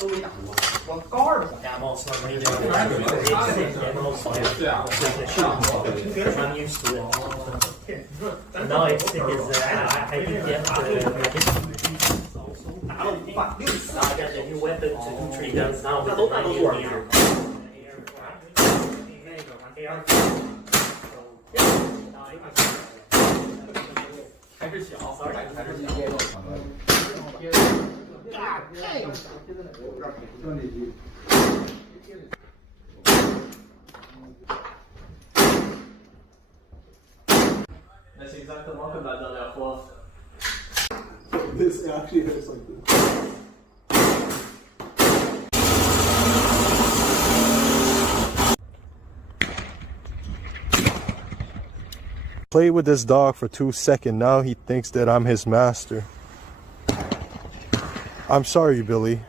I'm used to it. Now I think I can get the new weapon to do 3 guns now with the 9mm. C'est exactement comme la dernière fois. This actually hurts like this. Played with this dog for 2 seconds. Now he thinks that I'm his master. I'm sorry, Billy.